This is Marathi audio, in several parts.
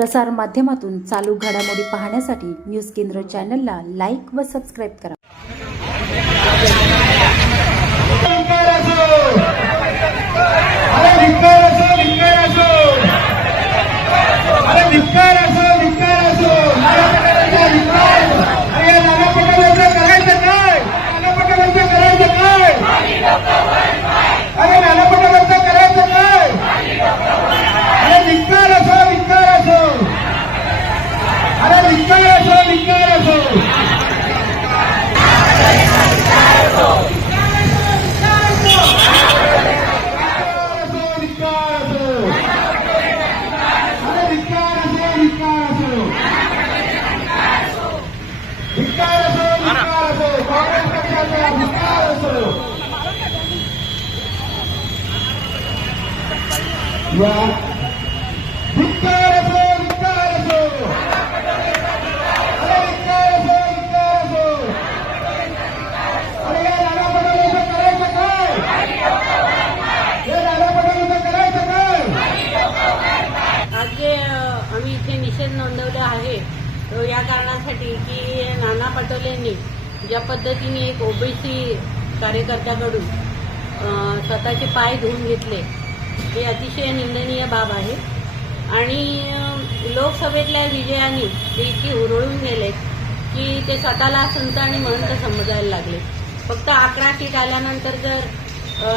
प्रसार माध्यमातून चालू घडामोडी पाहण्यासाठी न्यूज केंद्र चॅनलला लाईक व सबस्क्राईब करा. अ, आम्ही इथे निषेध नोंदवला आहे. या कारणासाठी की नाना पटोलेंनी ज्या पद्धतीने एक ओबीसी कार्यकर्त्याकडून स्वतःचे पाय धुवून घेतले हे अतिशय निंदनीय बाब आहे. आणि लोकसभेतल्या विजयाने ते इतकी उरळून गेले की ते स्वतःला संत आणि महंत समजायला लागले. फक्त अकरा सीट आल्यानंतर जर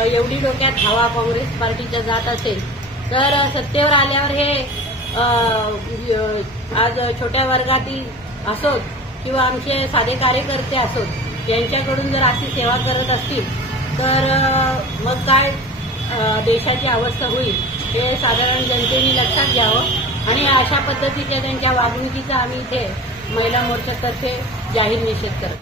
एवढी डोक्यात हवा काँग्रेस पार्टीच्या जात असेल तर सत्तेवर आल्यावर हे आज छोट्या वर्गातील असोत किंवा आमचे साधे कार्यकर्ते असोत यांच्याकडून जर अशी सेवा करत असतील तर मग काय देशाची अवस्था होईल हे साधारण जनतेने लक्षात घ्यावं. आणि अशा पद्धतीच्या त्यांच्या वागणुकीचा आम्ही इथे महिला मोर्चातर्फे जाहीर निषेध करतो.